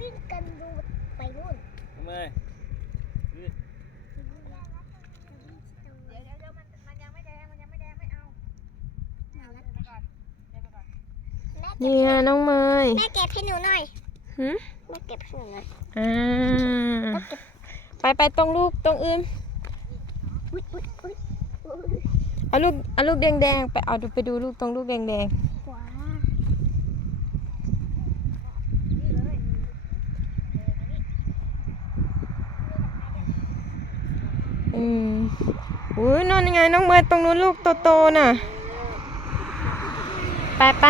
วิ่งกันดูไปนู่นทำไมเดี๋ยวเดี๋ยวเดี๋ยวมันมันยังไม่แดงมันยังไม่แดงไม่เอาแม่นี่ไงน้องเมยแม่เก็บให้หนูหน่อยหืมแม่เก็บให้หนูหน่อยอ่าไปไปตรงลูกตรงอื่นอุ้ยอุ้ยอุ้ยอุ้ยเอาลูกเอาลูกแดงๆไปเอาดูไปดูลูกตรงลูกแดงขวาๆ อืมอุ้ยนั่นยังไงน้องเมยตรงนู้นลูกโตๆน่ะ ไปไป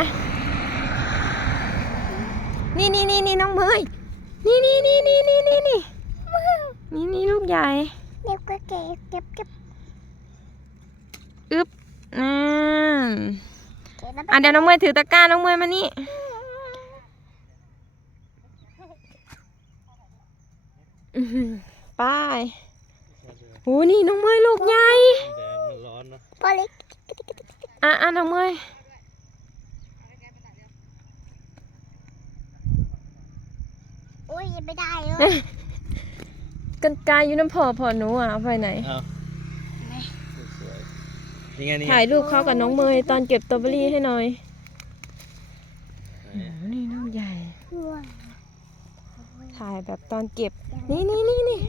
นี่นี่นี่นี่น้องเมยนี่นี่นี่นี่นี่นี่นี่นี่นี่ลูกใหญ่เก็บก็เก็บเก็บเก็บอึ๊บอ่าเก็บแล้วอะเดี๋ยวน้องเมยถือตะกร้าน้องเมยมานี่อื้อหือไป โอ้นี่น้องเมยลูกใหญ่แดดมันร้อนเนอะพอเล็กอะอะน้องเมยโอ้ยยังไม่ได้เลยกันไกายอยู่น้ำพอพอหนูอะเอาไปไหนเอาสวยๆนี่ไงนี่ไงถ่ายรูปเขากับน้องเมยตอนเก็บสตรอเบอรี่ให้หน่อยไหนโอ้นี่น้องใหญ่ว้าวถ่ายแบบตอนเก็บ นี่นี่นี่นี่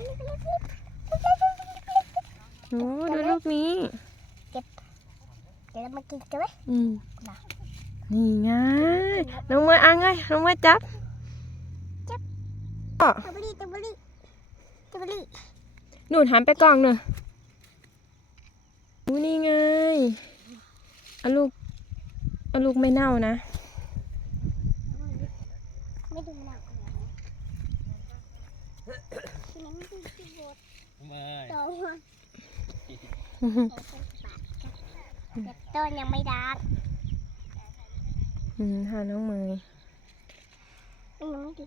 โอ้ดูลูกนี้ เดี๋ ยวเรามากินกันไหมอืมนี่ไงน้องเมยอะไงน้องเมยจับ จับจับบุรีจับบุรีจับบุรีหนูหันไปกล้องหน่อยอู้นี่ไงเอาลูกเอาลูกไม่เน่านะ ไม่ดูหนักที่นี่ แต่ต้นยังไม่ดักอืมหาน้องเมยยังไม่ดู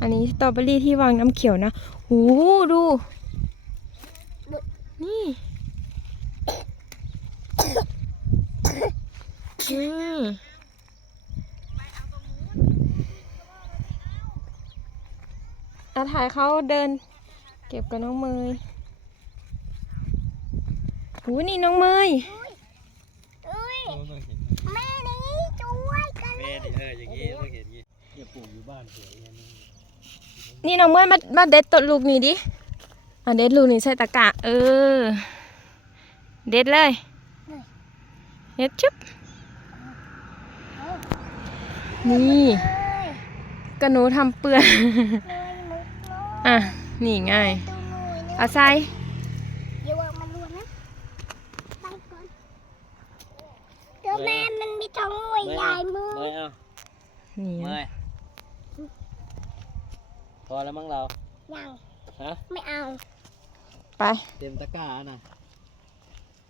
อันนี้สตรอเบอรี่ที่วางน้ำเขียวนะหูดู นี่นี่อาถ่ายเขาเดิน เก็บกับน้องเมย หูนี่น้องเมยอุ้ยต้องเห็นแม่นี่ช่วยกันแม่ดิเอออย่างงี้ต้องเห็นอย่างงี้อย่าปลูกอยู่บ้านสวยอย่างนี้นี่น้องเมยมามาเด็ดต้นลูกนี่ดิอะเด็ดลูกนี่ใส่ตะกร้าเออ เด็ดเลยเด็ดชุบนี่เอ้ยก็หนูทำเปื้อนเลยมุกโลอะนี่ไงตัวหนูนี่เอาใส่ อย่าวางมันรวนนะไปก่อนเดี๋ยวแม่มันมีท้องหน่วยใหญ่มือเมยเอานี่เมนะยพอแล้วมั้งเรายังฮะไม่เอา ไป เต็มตะกร้านะ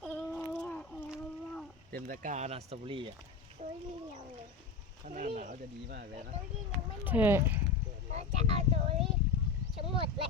เออเออเต็มตะกร้านะสตรอเบอรี่อะตัวนี้ยังเลยถ้าหน้าหนาวจะดีมากเลยนะตัวนี้ยังไม่หมดเธอเราจะเอาตัวนี้ทั้งหมดแหละ